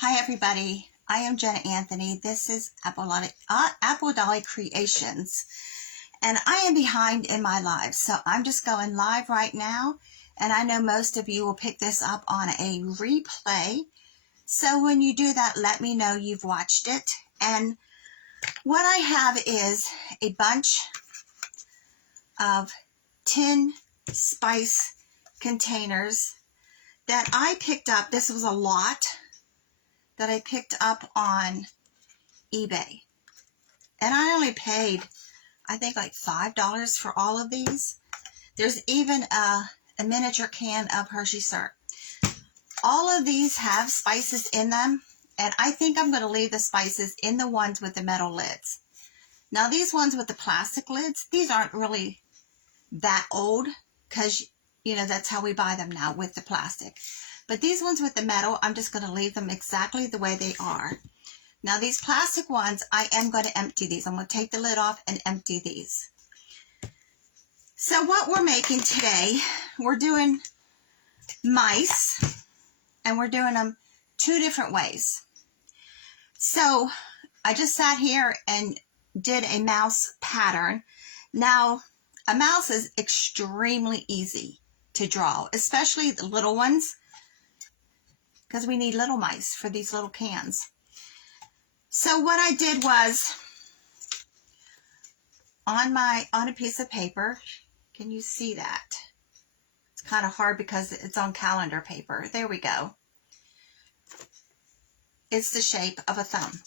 Hi everybody, I am Jenna Anthony. This is Apple Dolly Creations, and I am behind in my live, so I'm just going live right now, and I know most of you will pick this up on a replay, so when you do that, let me know you've watched it. And what I have is a bunch of tin spice containers that I picked up. This was a lot that I picked up on eBay. And I only paid, I think, like $5 for all of these. There's even a miniature can of Hershey syrup. All of these have spices in them, and I think I'm going to leave the spices in the ones with the metal lids. Now, these ones with the plastic lids, these aren't really that old because, you know, that's how we buy them now, with the plastic. But these ones with the metal, I'm just going to leave them exactly the way they are. Now, these plastic ones, I am going to empty these. I'm going to take the lid off and empty these. So what we're making today, we're doing mice, and we're doing them two different ways. So I just sat here and did a mouse pattern. Now, a mouse is extremely easy to draw, especially the little ones, because we need little mice for these little cans. So what I did was, on a piece of paper, can you see that? It's kind of hard because it's on calendar paper. There we go. It's the shape of a thumb,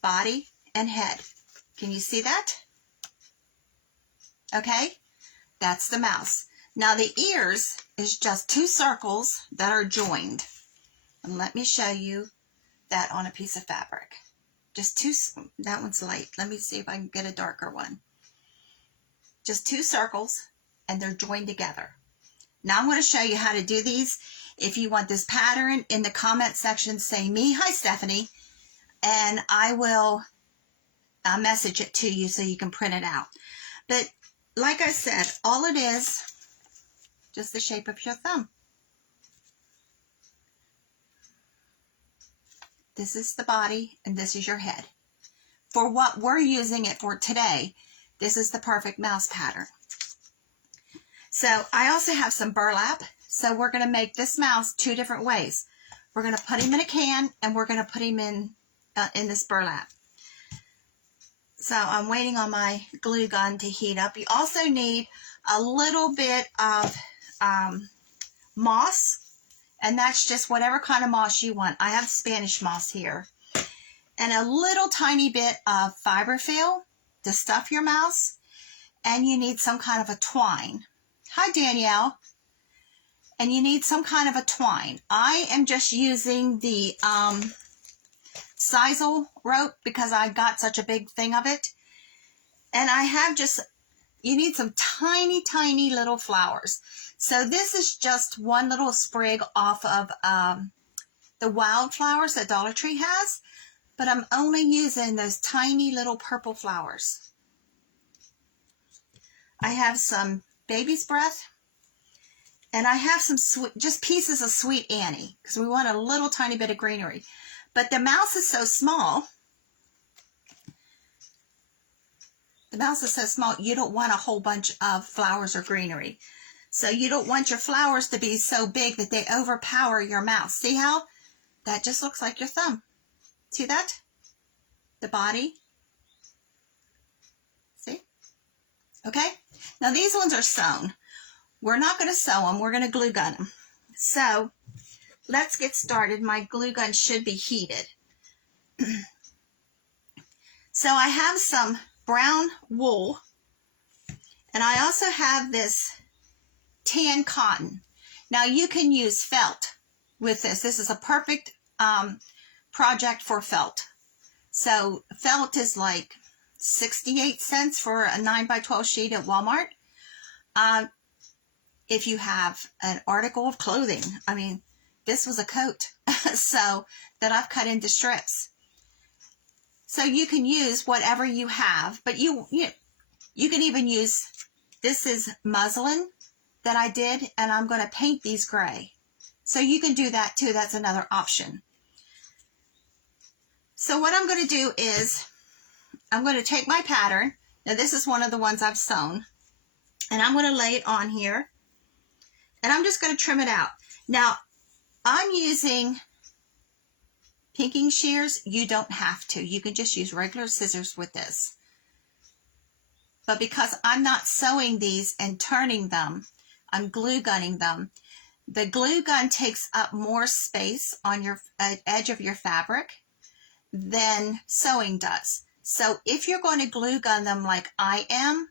body and head. Can you see that? Okay, that's the mouse. Now the ears is just two circles that are joined. And let me show you that on a piece of fabric. Just two, that one's light. Let me see if I can get a darker one. Just two circles, and they're joined together. Now I'm going to show you how to do these. If you want this pattern, in the comment section, say me, hi Stephanie, and I will message it to you so you can print it out. But like I said, all it is, just the shape of your thumb. This is the body, and this is your head. For what we're using it for today, this is the perfect mouse pattern. So I also have some burlap. So we're going to make this mouse two different ways. We're going to put him in a can, and we're going to put him in this burlap. So I'm waiting on my glue gun to heat up. You also need a little bit of moss, and that's just whatever kind of moss you want. I have Spanish moss here. And a little tiny bit of fiberfill to stuff your mouse. And you need some kind of a twine. Hi, Danielle. And you need some kind of a twine. I am just using the sisal rope because I got such a big thing of it. And I have just, you need some tiny, tiny little flowers. So this is just one little sprig off of the wildflowers that Dollar Tree has. But I'm only using those tiny little purple flowers. I have some baby's breath. And I have some just pieces of Sweet Annie, because we want a little tiny bit of greenery. But the mouse is so small. The mouse is so small, you don't want a whole bunch of flowers or greenery. So you don't want your flowers to be so big that they overpower your mouse. See how? That just looks like your thumb. See that? The body. See? Okay? Now these ones are sewn. We're not going to sew them. We're going to glue gun them. So let's get started. My glue gun should be heated. So I have some brown wool, and I also have this tan cotton. Now you can use felt with this. This is a perfect project for felt. So felt is like 68 cents for a 9x12 sheet at Walmart. If you have an article of clothing, I mean, this was a coat, so that I've cut into strips. So you can use whatever you have, but you can even use, this is muslin that I did, and I'm going to paint these gray. So you can do that too. That's another option. So what I'm going to do is I'm going to take my pattern. Now this is one of the ones I've sewn. And I'm going to lay it on here. And I'm just going to trim it out. Now I'm using pinking shears. You don't have to. You can just use regular scissors with this. But because I'm not sewing these and turning them, I'm glue gunning them. The glue gun takes up more space on your edge of your fabric than sewing does. So if you're going to glue gun them like I am,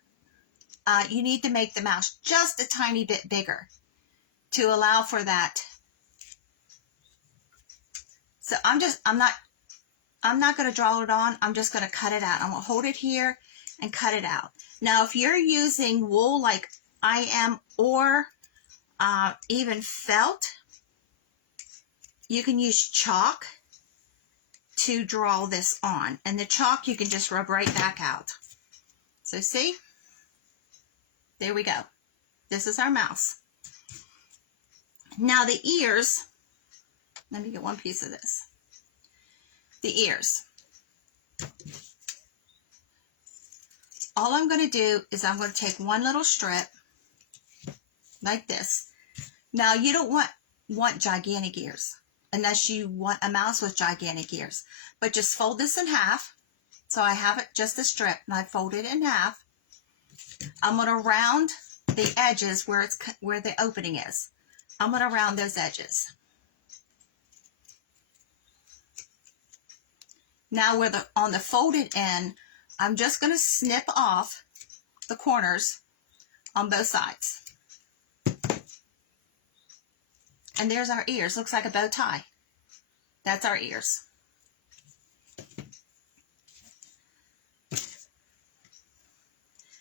you need to make the mouth just a tiny bit bigger to allow for that. So I'm not going to draw it on. I'm just going to cut it out. I'm going to hold it here and cut it out. Now, if you're using wool like I am, or even felt, you can use chalk to draw this on. And the chalk you can just rub right back out. So see? There we go. This is our mouse. Now the ears, let me get one piece of this. The ears. All I'm going to do is I'm going to take one little strip like this. Now you don't want gigantic ears unless you want a mouse with gigantic ears. But just fold this in half. So I have it just a strip and I fold it in half. I'm going to round the edges where the opening is. I'm going to round those edges. Now on the folded end, I'm just going to snip off the corners on both sides. And there's our ears. Looks like a bow tie. That's our ears.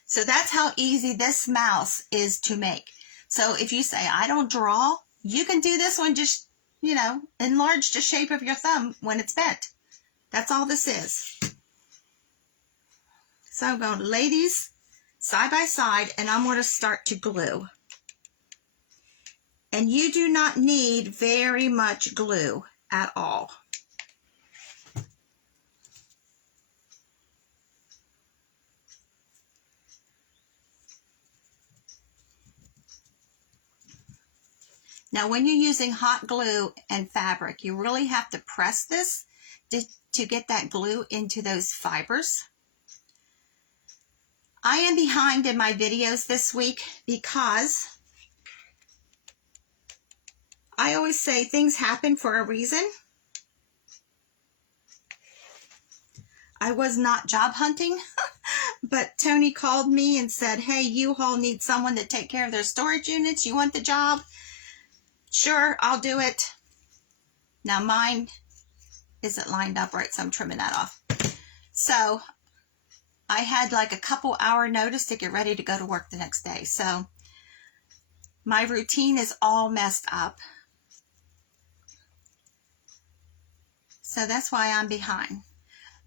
So that's how easy this mouse is to make. So if you say, I don't draw, you can do this one just, enlarge the shape of your thumb when it's bent. That's all this is. So I'm going to lay these side by side and I'm going to start to glue. And you do not need very much glue at all. Now when you're using hot glue and fabric, you really have to press this to get that glue into those fibers. I am behind in my videos this week because I always say things happen for a reason. I was not job hunting, but Tony called me and said, hey, U-Haul needs someone to take care of their storage units. You want the job? Sure, I'll do it. Now mine isn't lined up right, so I'm trimming that off. So I had like a couple hour notice to get ready to go to work the next day. So my routine is all messed up. So that's why I'm behind.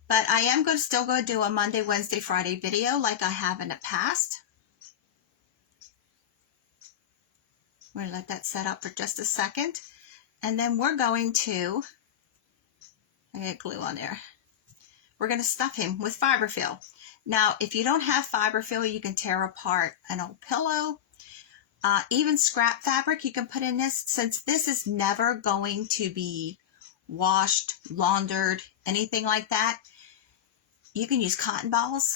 But I am still going to do a Monday, Wednesday, Friday video like I have in the past. We're going to let that set up for just a second. And then we're going to, I get glue on there. We're going to stuff him with fiberfill. Now, if you don't have fiberfill, you can tear apart an old pillow. Even scrap fabric you can put in this. Since this is never going to be washed, laundered, anything like that, you can use cotton balls.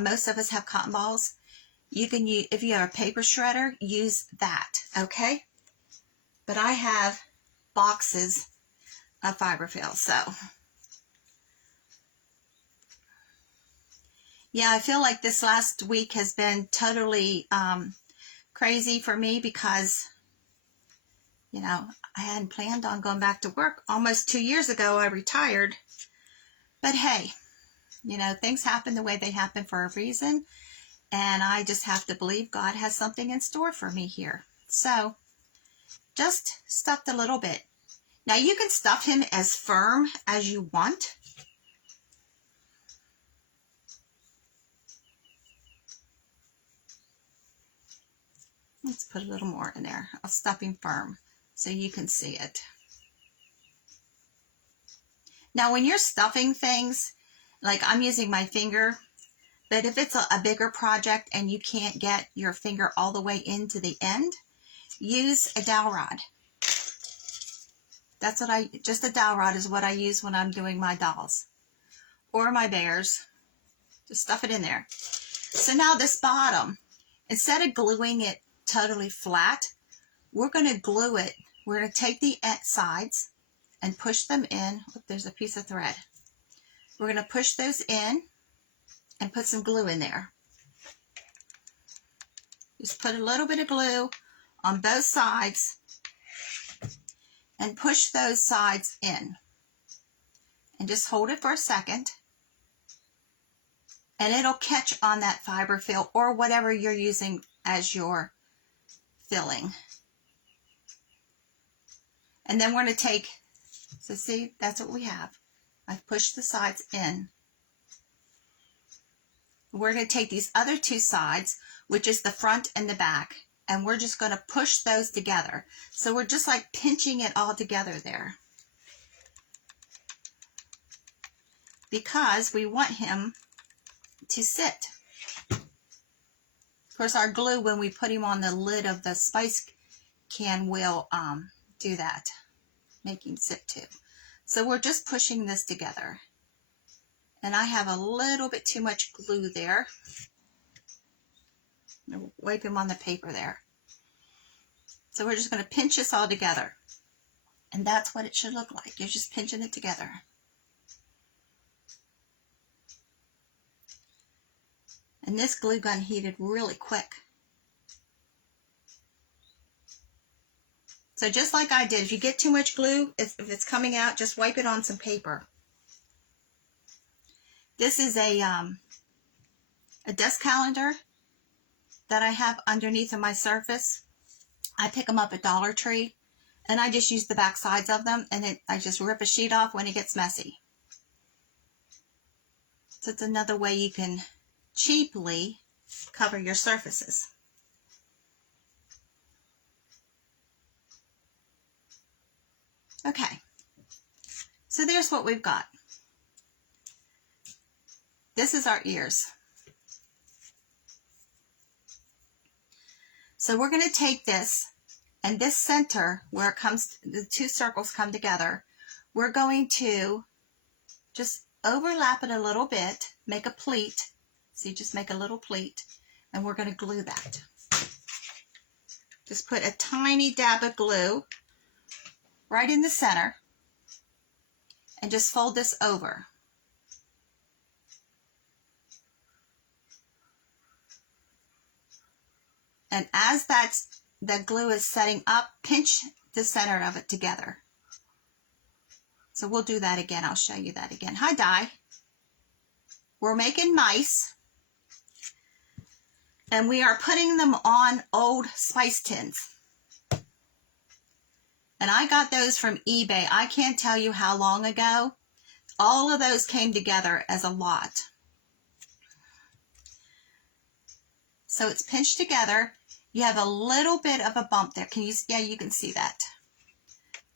Most of us have cotton balls. You can use, if you have a paper shredder, use that, okay? But I have boxes of fiberfill, so. Yeah, I feel like this last week has been totally crazy for me because, I hadn't planned on going back to work. Almost 2 years ago, I retired. But hey, things happen the way they happen for a reason. And I just have to believe God has something in store for me here. So, just stuffed a little bit. Now, you can stuff him as firm as you want. Let's put a little more in there. I'll stuff him firm so you can see it. Now, when you're stuffing things, like I'm using my finger, but if it's a bigger project and you can't get your finger all the way into the end, use a dowel rod. That's what just a dowel rod is what I use when I'm doing my dolls or my bears. Just stuff it in there. So now this bottom, instead of gluing it totally flat, we're going to glue it. We're going to take the sides and push them in. Oh, there's a piece of thread. We're going to push those in and put some glue in there. Just put a little bit of glue on both sides and push those sides in. And just hold it for a second. And it'll catch on that fiber fill or whatever you're using as your filling. And then we're going to take, so see, that's what we have. I've pushed the sides in. We're going to take these other two sides, which is the front and the back, and we're just going to push those together. So we're just like pinching it all together there. Because we want him to sit. Of course, our glue, when we put him on the lid of the spice can, will do that, make him sit too. So we're just pushing this together. And I have a little bit too much glue there. I'll wipe him on the paper there. So we're just going to pinch this all together. And that's what it should look like. You're just pinching it together. And this glue gun heated really quick. So just like I did, if you get too much glue, if it's coming out, just wipe it on some paper. This is a desk calendar that I have underneath of my surface. I pick them up at Dollar Tree, and I just use the back sides of them, and I just rip a sheet off when it gets messy. So it's another way you can cheaply cover your surfaces. Okay, so there's what we've got. This is our ears. So we're going to take this, and this center where it comes, the two circles come together, we're going to just overlap it a little bit, make a pleat. So you just make a little pleat, and we're going to glue that. Just put a tiny dab of glue right in the center, and just fold this over. And as the glue is setting up, pinch the center of it together. So we'll do that again. I'll show you that again. Hi, Di. We're making mice. And we are putting them on old spice tins. And I got those from eBay. I can't tell you how long ago. All of those came together as a lot. So it's pinched together. You have a little bit of a bump there. Yeah, you can see that.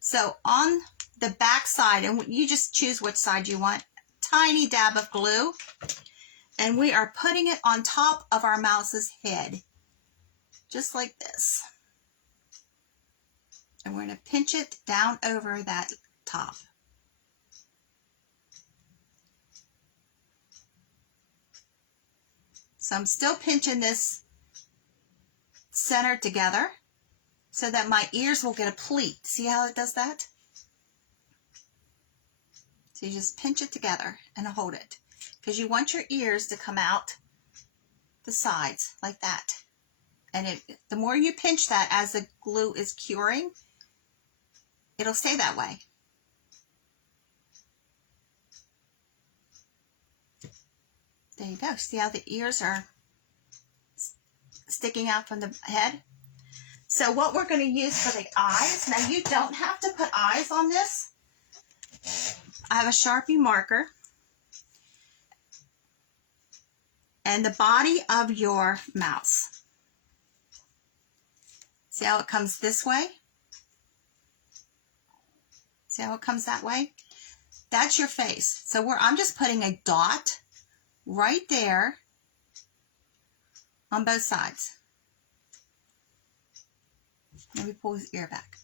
So on the back side, and you just choose which side you want, tiny dab of glue. And we are putting it on top of our mouse's head, just like this. And we're going to pinch it down over that top. So I'm still pinching this center together so that my ears will get a pleat. See how it does that? So you just pinch it together and hold it, because you want your ears to come out the sides like that. And the more you pinch that as the glue is curing, it'll stay that way. There you go. See how the ears are sticking out from the head? So what we're going to use for the eyes, now you don't have to put eyes on this. I have a Sharpie marker. And the body of your mouse. See how it comes this way? See how it comes that way? That's your face. So I'm just putting a dot right there on both sides. Let me pull his ear back.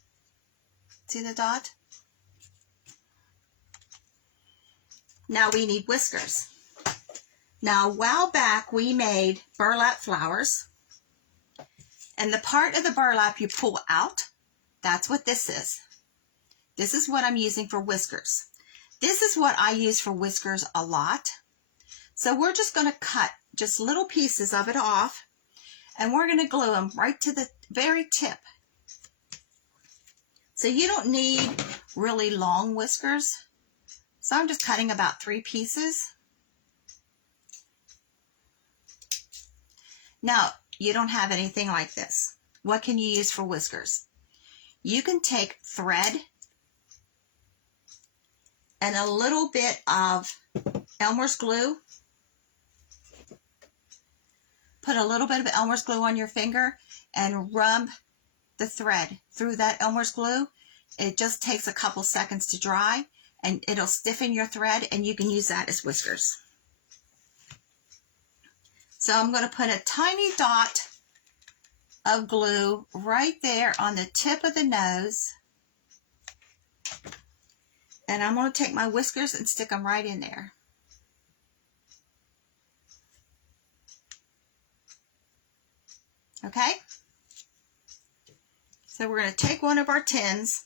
See the dot? Now we need whiskers. Now, a while back, we made burlap flowers. And the part of the burlap you pull out, that's what this is. This is what I'm using for whiskers. This is what I use for whiskers a lot. So we're just going to cut just little pieces of it off, and we're going to glue them right to the very tip. So you don't need really long whiskers. So I'm just cutting about 3 pieces. Now, you don't have anything like this. What can you use for whiskers? You can take thread and a little bit of Elmer's glue. Put a little bit of Elmer's glue on your finger and rub the thread through that Elmer's glue. It just takes a couple seconds to dry, and it'll stiffen your thread, and you can use that as whiskers. So I'm going to put a tiny dot of glue right there on the tip of the nose. And I'm going to take my whiskers and stick them right in there. Okay? So we're going to take one of our tins.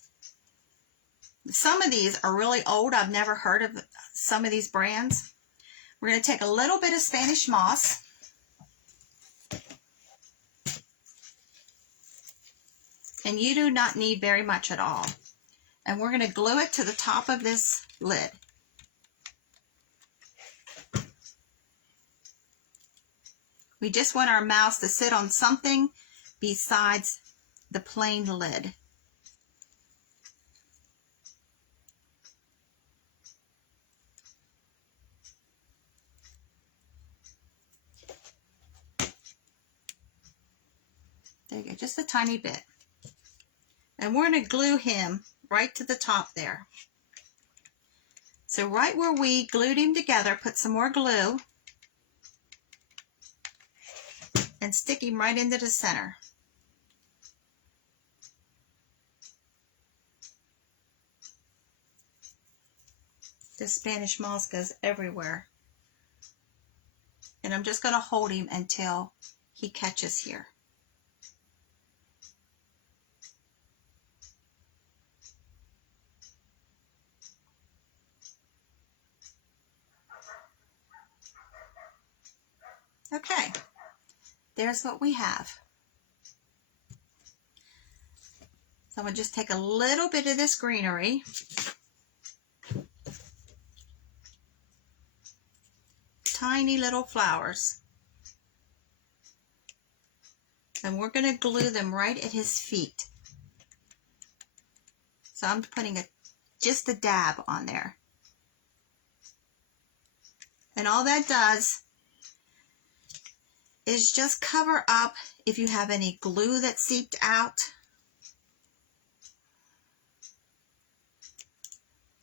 Some of these are really old. I've never heard of some of these brands. We're going to take a little bit of Spanish moss. And you do not need very much at all. And we're going to glue it to the top of this lid. We just want our mouse to sit on something besides the plain lid. There you go, just a tiny bit. And we're going to glue him right to the top there. So right where we glued him together, put some more glue and stick him right into the center. This Spanish moss goes everywhere. And I'm just going to hold him until he catches here. Okay, there's what we have. So I'm going to just take a little bit of this greenery. Tiny little flowers. And we're going to glue them right at his feet. So I'm putting just a dab on there. And all that does is just cover up if you have any glue that seeped out,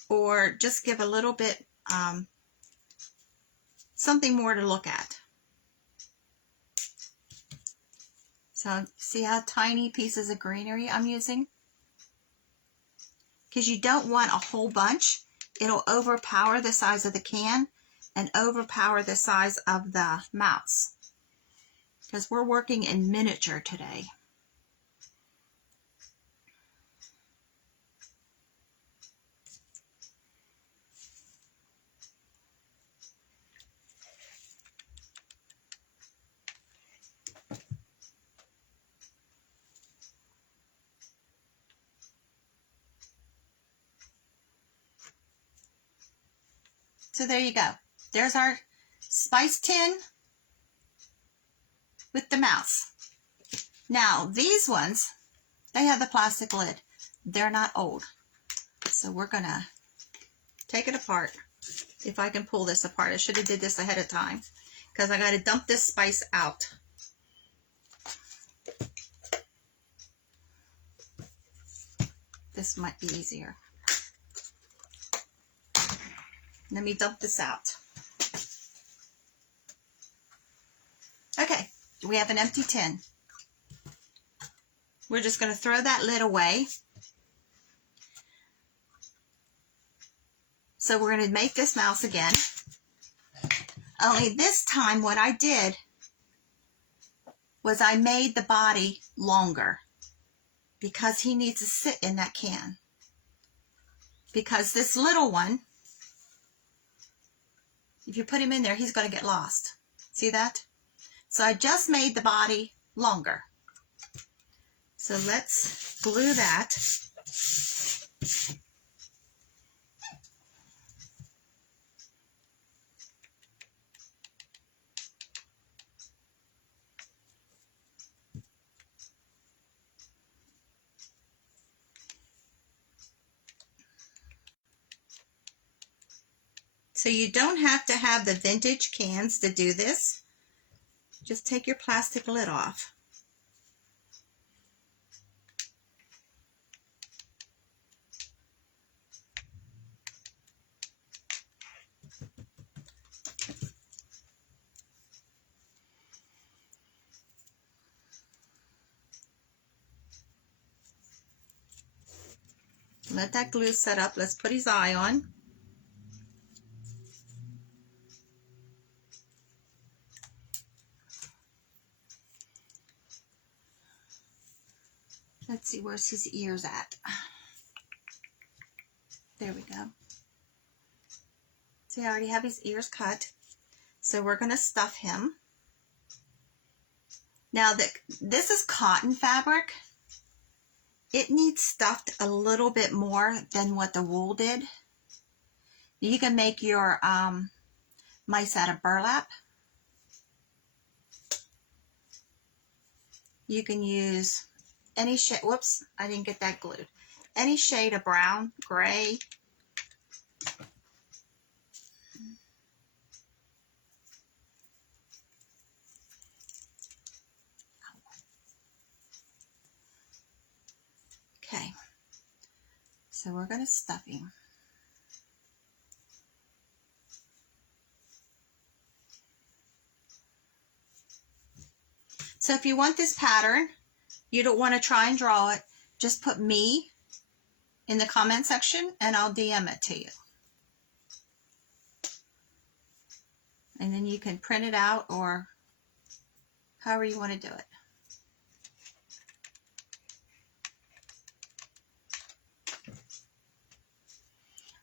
or just give a little bit something more to look at. So see how tiny pieces of greenery I'm using? Because you don't want a whole bunch. It'll overpower the size of the can and overpower the size of the mouse. Because we're working in miniature today. So there you go. There's our spice tin with the mouse. Now, these ones, they have the plastic lid. They're not old. So we're going to take it apart. If I can pull this apart. I should have did this ahead of time because I got to dump this spice out. This might be easier. Let me dump this out. Okay, we have an empty tin. We're just going to throw that lid away. So we're going to make this mouse again. Only this time what I did was I made the body longer because he needs to sit in that can. Because this little one, if you put him in there, he's going to get lost. See that? So I just made the body longer. So let's glue that. So you don't have to have the vintage cans to do this. Just take your plastic lid off. Let that glue set up. Let's put his eye on. Let's see, where's his ears at? There we go. See, I already have his ears cut. So we're going to stuff him. Now, this is cotton fabric. It needs stuffed a little bit more than what the wool did. You can make your mice out of burlap. You can use any shade. Whoops, I didn't get that glued. Any shade of brown, gray. Okay, so we're going to stuff him. So if you want this pattern, you don't want to try and draw it, just put me in the comment section and I'll DM it to you. And then you can print it out or however you want to do it.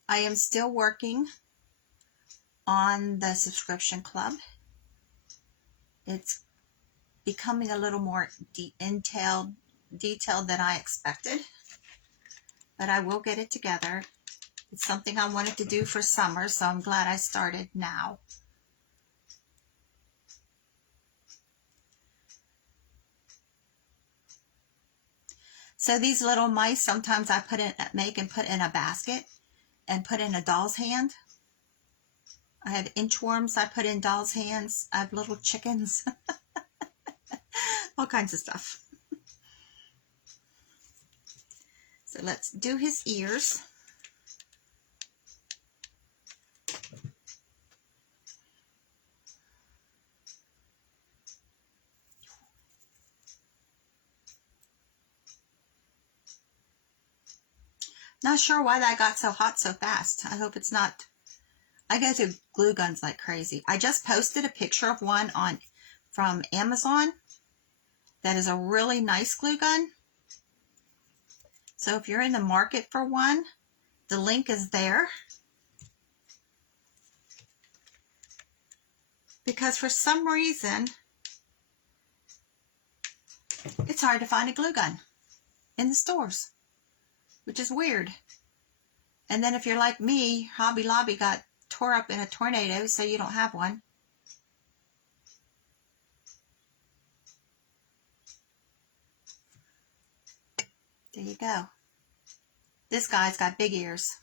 I am still working on the subscription club. It's becoming a little more detailed than I expected, but I will get it together. It's something I wanted to do for summer, so I'm glad I started now. So these little mice, sometimes I make and put in a basket and put in a doll's hand. I have inchworms I put in doll's hands. I have little chickens. All kinds of stuff. So let's do his ears. Not sure why that got so hot so fast. I hope it's not. I go through glue guns like crazy. I just posted a picture of one from Amazon that is a really nice glue gun. So if you're in the market for one, the link is there. Because for some reason, it's hard to find a glue gun in the stores, which is weird. And then if you're like me, Hobby Lobby got tore up in a tornado, so you don't have one. There you go. This guy's got big ears.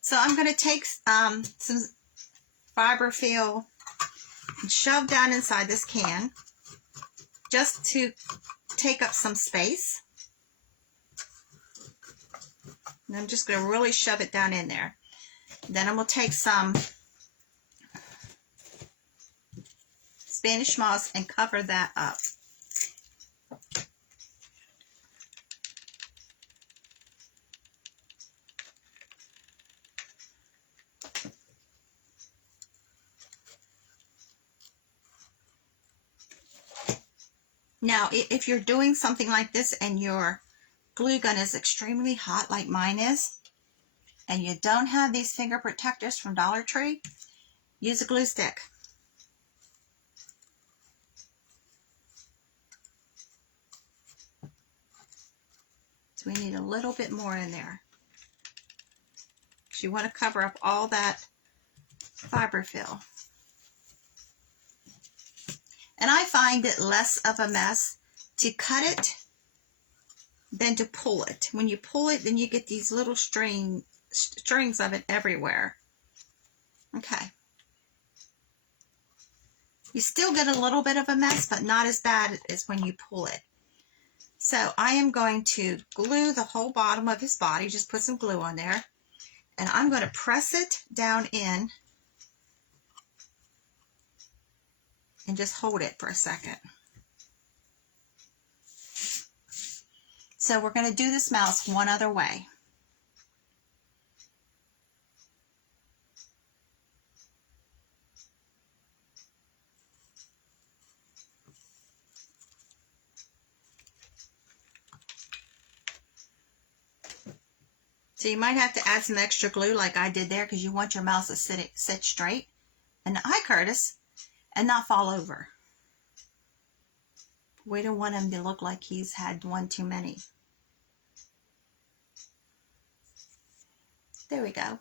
So I'm going to take some fiberfill and shove down inside this can just to take up some space. And I'm just going to really shove it down in there. Then I'm going to take some Spanish moss and cover that up. Now, if you're doing something like this and your glue gun is extremely hot like mine is, and you don't have these finger protectors from Dollar Tree, use a glue stick. So we need a little bit more in there. So you want to cover up all that fiberfill. And I find it less of a mess to cut it than to pull it. When you pull it, then you get these little strings of it everywhere. Okay. You still get a little bit of a mess, but not as bad as when you pull it. So I am going to glue the whole bottom of his body. Just put some glue on there. And I'm going to press it down in and just hold it for a second. So we're going to do this mouse one other way. So you might have to add some extra glue like I did there because you want your mouse to sit straight. And hi, Curtis, and not fall over. We don't want him to look like he's had one too many. There we go.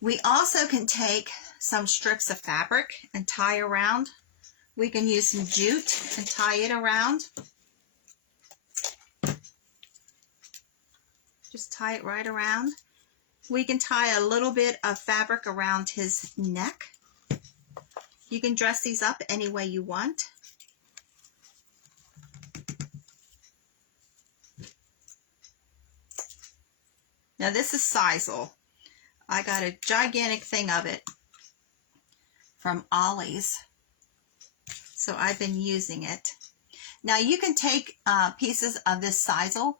We also can take some strips of fabric and tie around. We can use some jute and tie it around. Just tie it right around. We can tie a little bit of fabric around his neck. You can dress these up any way you want. Now this is sisal. I got a gigantic thing of it from Ollie's, so I've been using it. Now you can take pieces of this sisal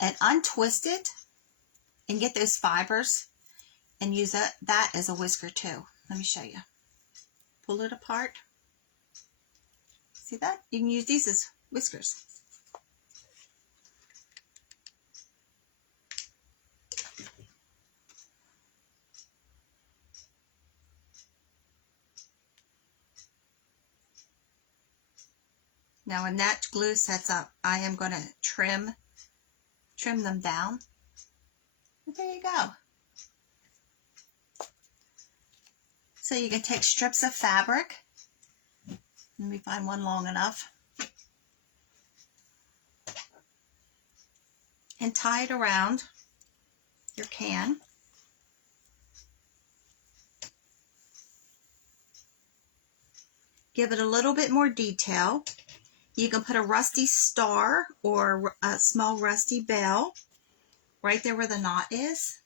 and untwist it and get those fibers and use that as a whisker too. Let me show you. Pull it apart. See that? You can use these as whiskers. Now when that glue sets up, I am going to trim them down. And there you go. So you can take strips of fabric. Let me find one long enough. And tie it around your can. Give it a little bit more detail. You can put a rusty star or a small rusty bell right there where the knot is.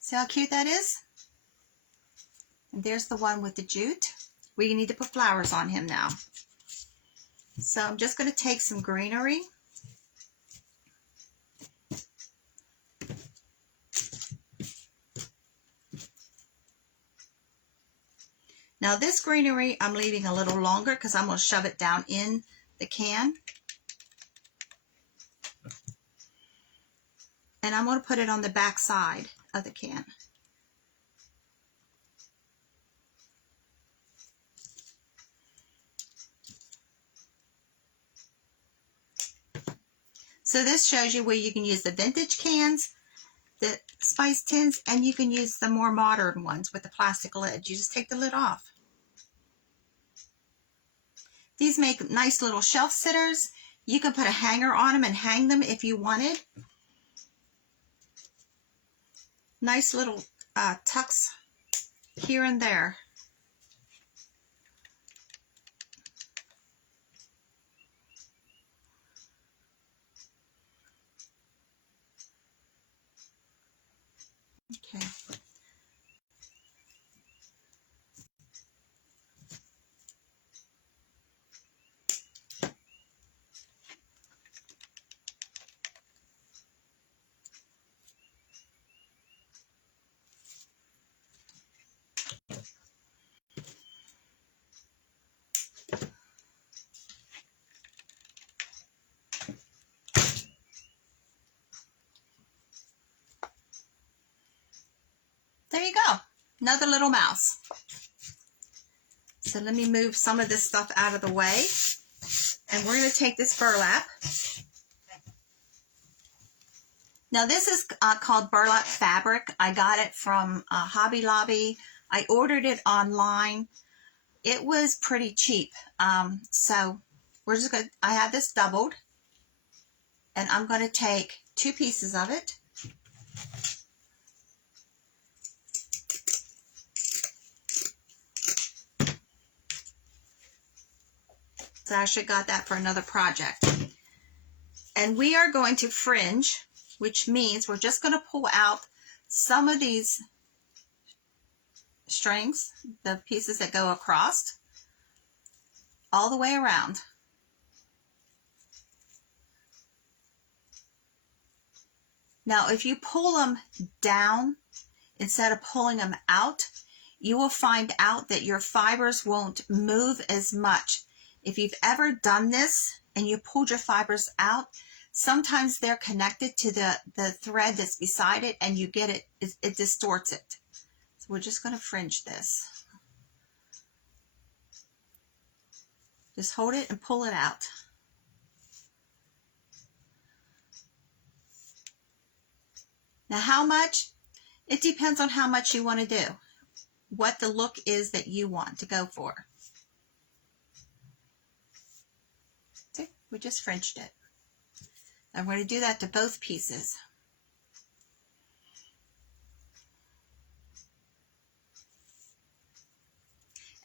See how cute that is? And there's the one with the jute. We need to put flowers on him now. So I'm just going to take some greenery. Now this greenery I'm leaving a little longer because I'm going to shove it down in the can. And I'm going to put it on the back side of the can. So this shows you where you can use the vintage cans, the spice tins, and you can use the more modern ones with the plastic lid. You just take the lid off. These make nice little shelf sitters. You can put a hanger on them and hang them if you wanted. Nice little tucks here and there. Okay. There you go. Another little mouse. So let me move some of this stuff out of the way. And we're going to take this burlap. Now this is called burlap fabric. I got it from Hobby Lobby. I ordered it online. It was pretty cheap. So we're just going to, I have this doubled. And I'm going to take 2 pieces of it. So I actually got that for another project. And we are going to fringe, which means we're just going to pull out some of these strings, the pieces that go across, all the way around. Now, if you pull them down instead of pulling them out, you will find out that your fibers won't move as much. If you've ever done this and you pulled your fibers out, sometimes they're connected to the thread that's beside it, and you get it, it distorts it. So we're just going to fringe this. Just hold it and pull it out. Now how much? It depends on how much you want to do. What the look is that you want to go for. See, we just fringed it. I'm going to do that to both pieces.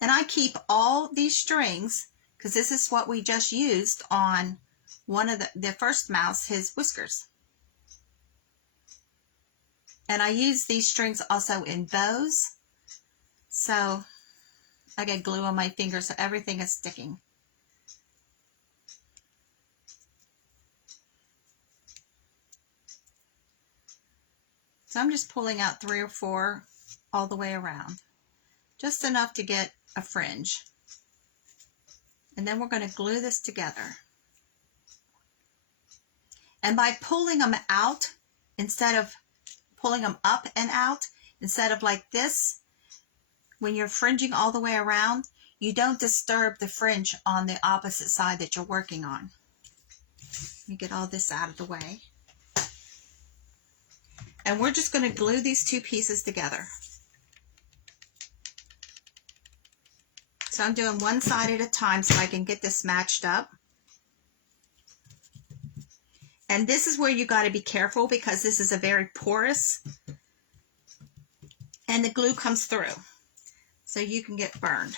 And I keep all these strings because this is what we just used on one of the first mouse, his whiskers. And I use these strings also in bows. So I get glue on my fingers so everything is sticking. So I'm just pulling out 3 or 4 all the way around. Just enough to get a fringe. And then we're going to glue this together. And by pulling them out, instead of pulling them up and out, instead of like this, when you're fringing all the way around, you don't disturb the fringe on the opposite side that you're working on. Let me get all this out of the way. And we're just going to glue these 2 pieces together. So I'm doing one side at a time so I can get this matched up. And this is where you got to be careful because this is a very porous and the glue comes through. So you can get burned.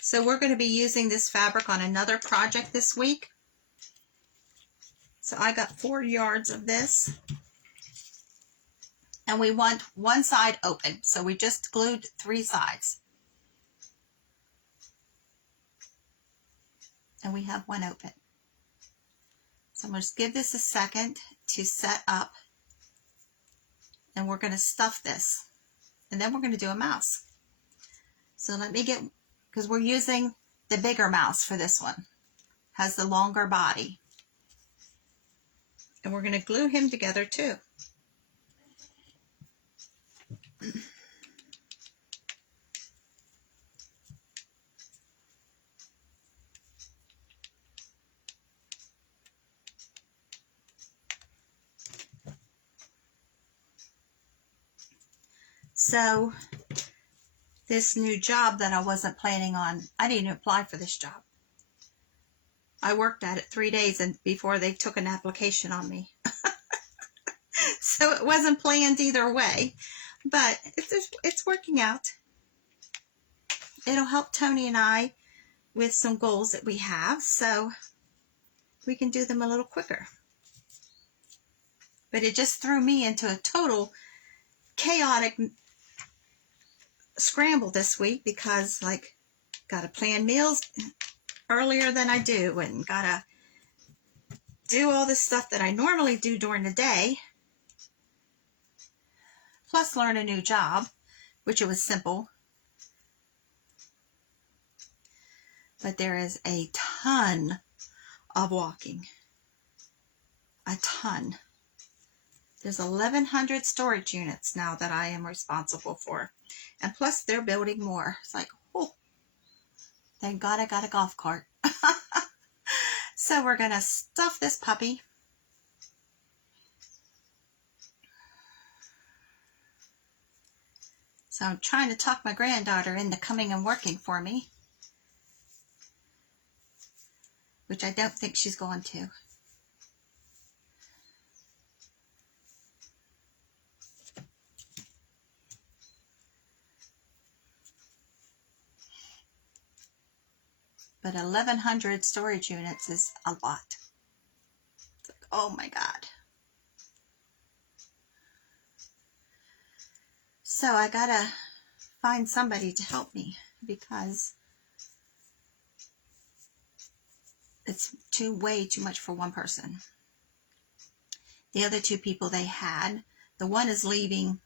So we're going to be using this fabric on another project this week. So I got 4 yards of this. And we want one side open. So we just glued 3 sides. And we have one open. So I'm going to give this a second to set up. And we're going to stuff this. And then we're going to do a mouse. So let me get, because we're using the bigger mouse for this one. Has the longer body. And we're going to glue him together too. So this new job that I wasn't planning on, I didn't apply for this job. I worked at it 3 days and before they took an application on me. So it wasn't planned either way, but it's working out. It'll help Tony and I with some goals that we have, so we can do them a little quicker. But it just threw me into a total chaotic scramble this week because, like, got to plan meals earlier than I do and got to do all this stuff that I normally do during the day, plus learn a new job, which it was simple. But there is a ton of walking. A ton. There's 1,100 storage units now that I am responsible for. And plus they're building more. It's like, oh, thank God I got a golf cart. So we're going to stuff this puppy. So I'm trying to talk my granddaughter into coming and working for me, which I don't think she's going to. But 1,100 storage units is a lot. It's like, oh my God. So I gotta find somebody to help me because it's way too much for one person. The other two people they had, the one is leaving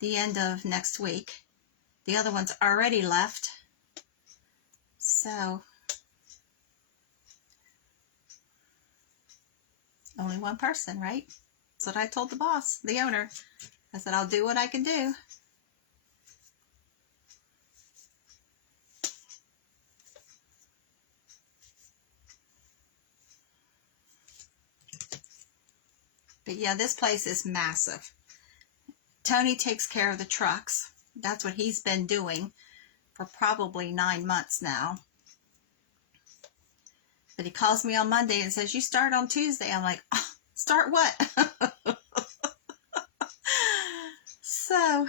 the end of next week. The other one's already left. So only one person, right? That's what I told the boss, the owner. I said, I'll do what I can do. But yeah, this place is massive. Tony takes care of the trucks. That's what he's been doing for probably 9 months now. But he calls me on Monday and says, you start on Tuesday. I'm like, oh, start what? So,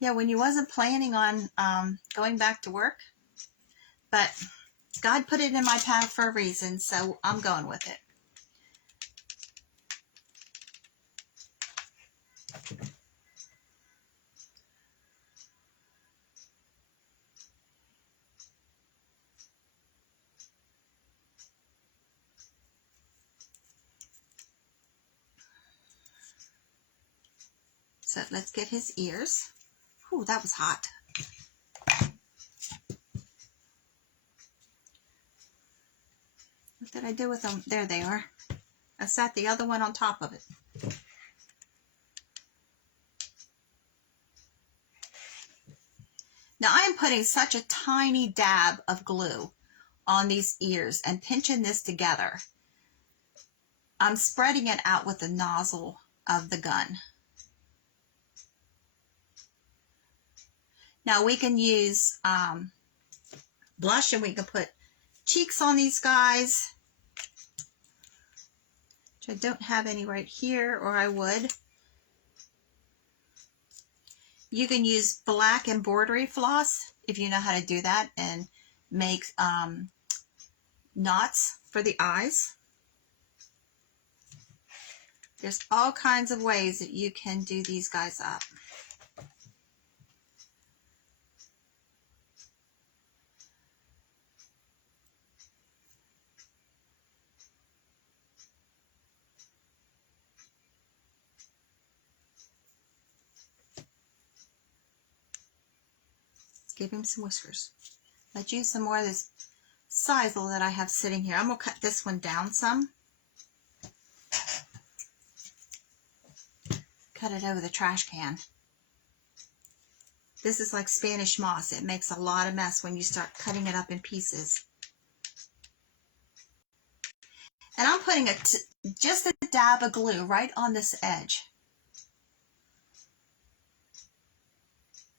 yeah, when you wasn't planning on going back to work, but God put it in my path for a reason, so I'm going with it. So let's get his ears. Ooh, that was hot. What did I do with them? There they are. I sat the other one on top of it. Now I'm putting such a tiny dab of glue on these ears and pinching this together. I'm spreading it out with the nozzle of the gun. Now we can use blush and we can put cheeks on these guys, which I don't have any right here, or I would. You can use black embroidery floss if you know how to do that and make knots for the eyes. There's all kinds of ways that you can do these guys up. Give him some whiskers. Let's use some more of this sisal that I have sitting here. I'm going to cut this one down some. Cut it over the trash can. This is like Spanish moss. It makes a lot of mess when you start cutting it up in pieces. And I'm putting just a dab of glue right on this edge.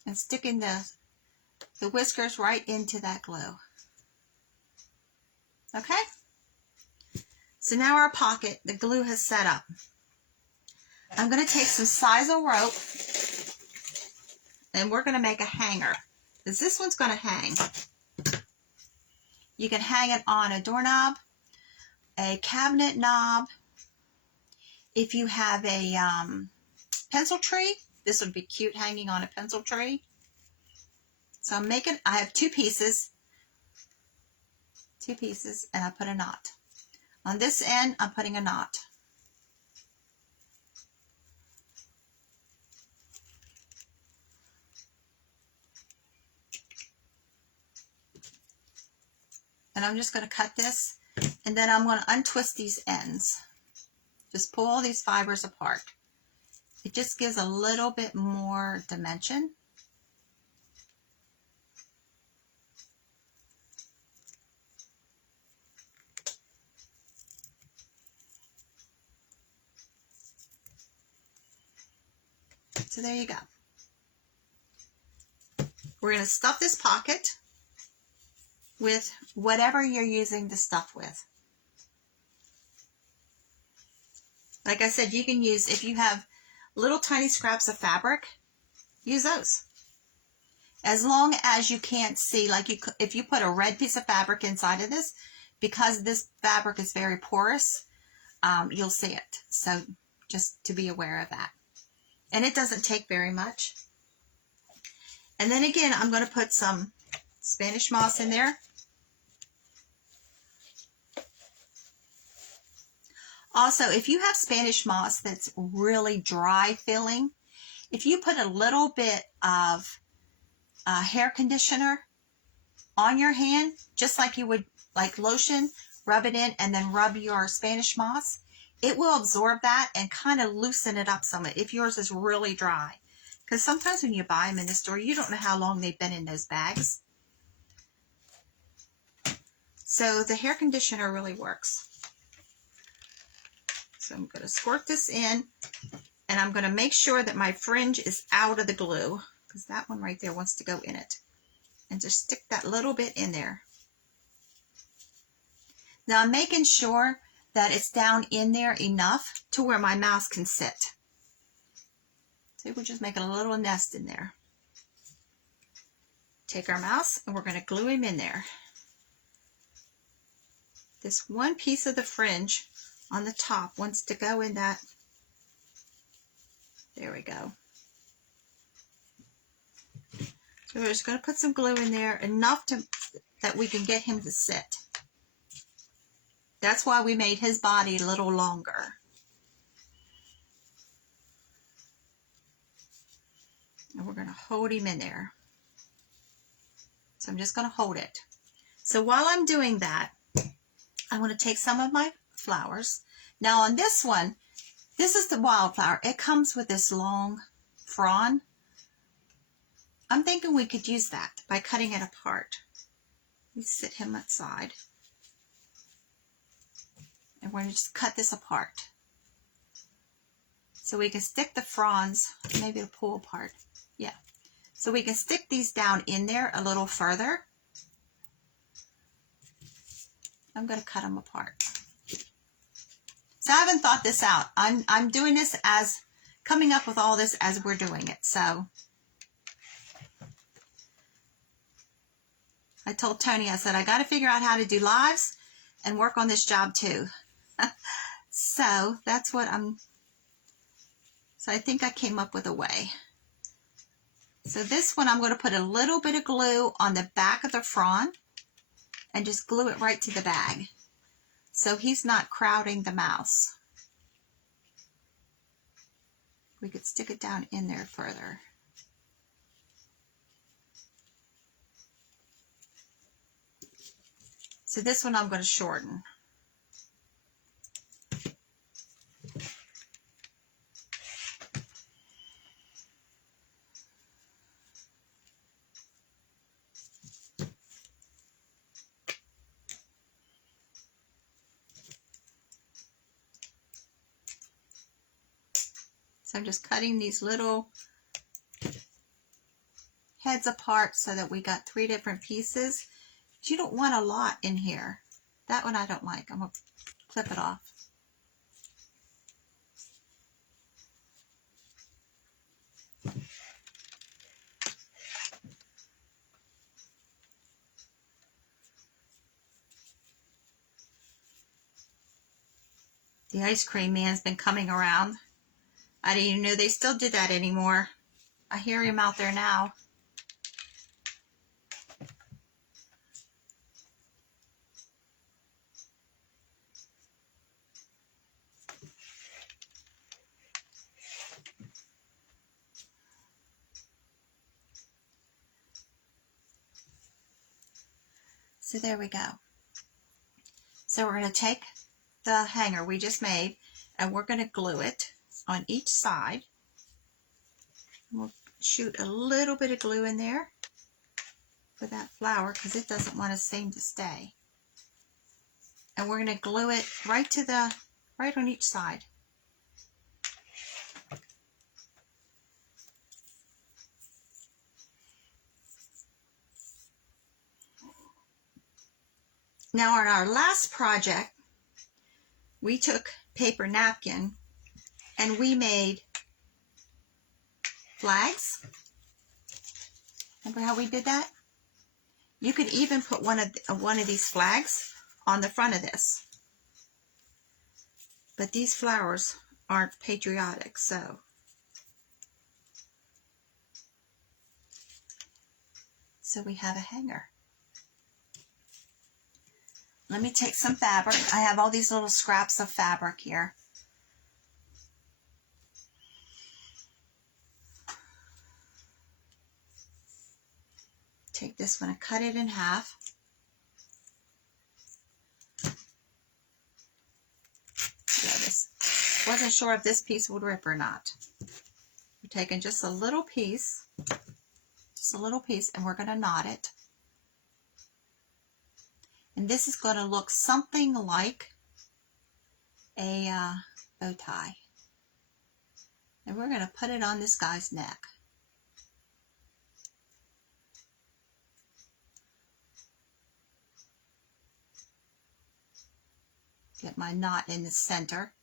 And sticking the whiskers right into that glue. Okay? So now our pocket, the glue has set up. I'm going to take some sisal rope and we're going to make a hanger. Because this one's going to hang. You can hang it on a doorknob, a cabinet knob. If you have a pencil tree, this would be cute hanging on a pencil tree. So I have two pieces, and I put a knot. On this end, I'm putting a knot. And I'm just going to cut this, and then I'm going to untwist these ends. Just pull all these fibers apart. It just gives a little bit more dimension. So there you go. We're going to stuff this pocket with whatever you're using the stuff with. Like I said, you can use, if you have little tiny scraps of fabric, use those. As long as you can't see, like if you put a red piece of fabric inside of this, because this fabric is very porous, you'll see it. So just to be aware of that. And it doesn't take very much. And then again, I'm going to put some Spanish moss in there. Also, if you have Spanish moss that's really dry feeling, if you put a little bit of hair conditioner on your hand, just like you would like lotion, rub it in and then rub your Spanish moss, it will absorb that and kind of loosen it up some if yours is really dry. Because sometimes when you buy them in the store, you don't know how long they've been in those bags. So the hair conditioner really works. So I'm going to squirt this in, and I'm going to make sure that my fringe is out of the glue, because that one right there wants to go in it. And just stick that little bit in there. Now I'm making sure that it's down in there enough to where my mouse can sit. So we're just making a little nest in there. Take our mouse and we're going to glue him in there. This one piece of the fringe on the top wants to go in that. There we go. So we're just going to put some glue in there, enough that we can get him to sit. That's why we made his body a little longer. And we're going to hold him in there. So I'm just going to hold it. So while I'm doing that, I'm going to take some of my flowers. Now on this one, this is the wildflower. It comes with this long frond. I'm thinking we could use that by cutting it apart. We sit him aside. And we're going to just cut this apart. So we can stick the fronds, maybe to pull apart. Yeah. So we can stick these down in there a little further. I'm going to cut them apart. So I haven't thought this out. I'm doing this as, coming up with all this as we're doing it. So I told Tony, I said, I got to figure out how to do lives and work on this job too. So that's what so I think I came up with a way. So this one, I'm going to put a little bit of glue on the back of the frond and just glue it right to the bag. So he's not crowding the mouse. We could stick it down in there further. So this one I'm going to shorten. So I'm just cutting these little heads apart so that we got 3 different pieces. But you don't want a lot in here. That one I don't like. I'm going to clip it off. The ice cream man's been coming around. I didn't even know they still did that anymore. I hear him out there now. So there we go. So we're going to take the hanger we just made and we're going to glue it on each side. We'll shoot a little bit of glue in there for that flower because it doesn't want to seem to stay. And we're going to glue it right on each side. Now on our last project, we took paper napkin and we made flags. Remember how we did that? You could even put one of these flags on the front of this. But these flowers aren't patriotic, so we have a hanger. Let me take some fabric. I have all these little scraps of fabric here. Take this one and cut it in half. Wasn't sure if this piece would rip or not. We're taking just a little piece, and we're going to knot it. And this is going to look something like a bow tie. And we're going to put it on this guy's neck. Get my knot in the center.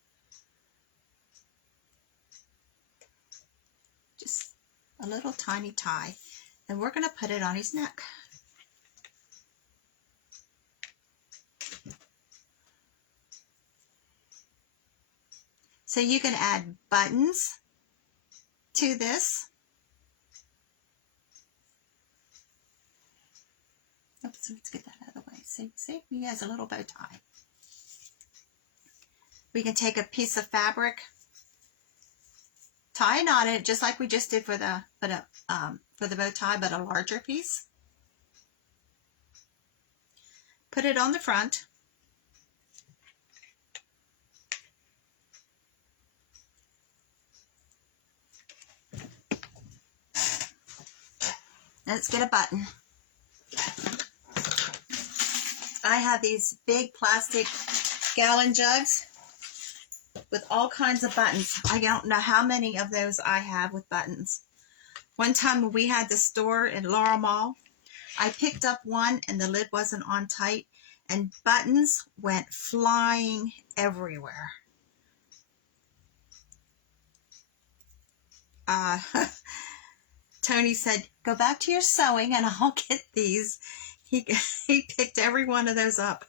Just a little tiny tie. And we're going to put it on his neck. So you can add buttons to this. Oops, let's get that out of the way. See, he has a little bow tie. We can take a piece of fabric, tie a knot in it just like we just did for the bow tie, but a larger piece. Put it on the front. Let's get a button. I have these big plastic gallon jugs with all kinds of buttons. I don't know how many of those I have with buttons. One time when we had the store in Laurel Mall, I picked up one and the lid wasn't on tight and buttons went flying everywhere. Tony said, go back to your sewing and I'll get these. He picked every one of those up.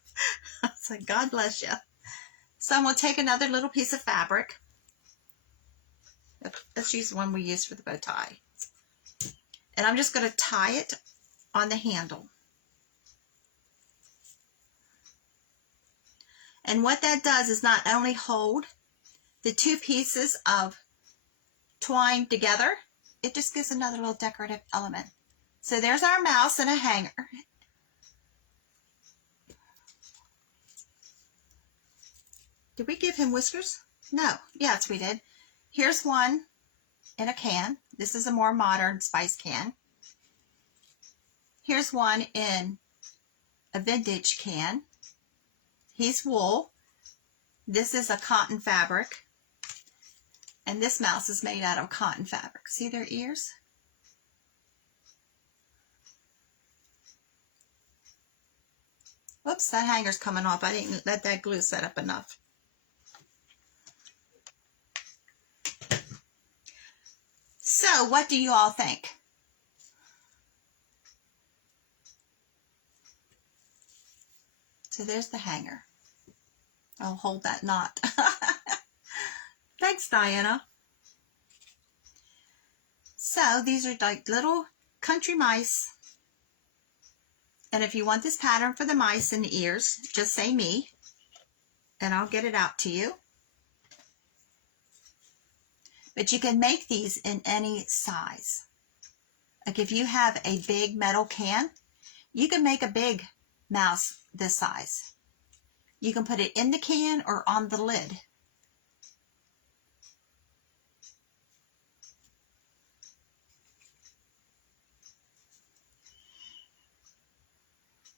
I was like, God bless you. So I'm going to take another little piece of fabric. Let's use the one we used for the bow tie. And I'm just going to tie it on the handle. And what that does is not only hold the two pieces of twine together, it just gives another little decorative element. So there's our mouse and a hanger. Did we give him whiskers? No. Yes, we did. Here's one in a can. This is a more modern spice can. Here's one in a vintage can. He's wool. This is a cotton fabric. And this mouse is made out of cotton fabric. See their ears? Whoops, that hanger's coming off. I didn't let that glue set up enough. So, what do you all think? So there's the hanger. I'll hold that knot. Thanks, Diana. So these are like little country mice. And if you want this pattern for the mice and the ears, just say me, and I'll get it out to you. But you can make these in any size. Like if you have a big metal can, you can make a big mouse this size. You can put it in the can or on the lid.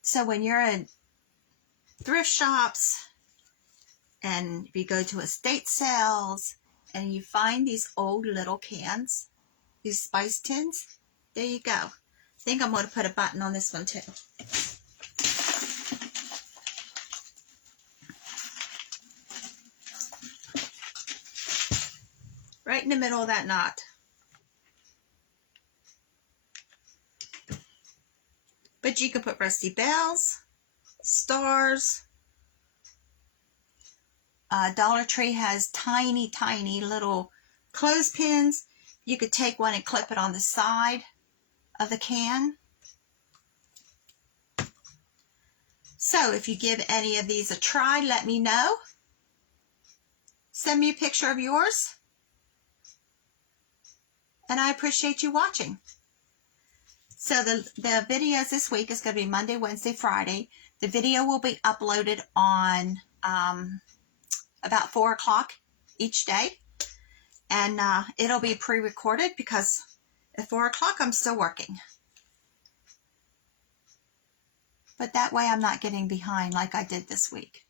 So when you're in thrift shops and if you go to estate sales and you find these old little cans, these spice tins, there you go. I think I'm going to put a button on this one too. Right in the middle of that knot. But you can put rusty bells, stars. Dollar Tree has tiny, tiny little clothespins. You could take one and clip it on the side of the can. So if you give any of these a try, let me know. Send me a picture of yours. And I appreciate you watching. So the videos this week is going to be Monday, Wednesday, Friday. The video will be uploaded on about 4 o'clock each day. And it'll be pre-recorded because at 4 o'clock I'm still working. But that way I'm not getting behind like I did this week.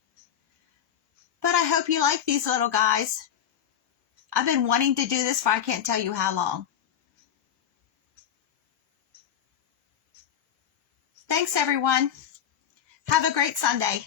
But I hope you like these little guys. I've been wanting to do this for I can't tell you how long. Thanks, everyone. Have a great Sunday.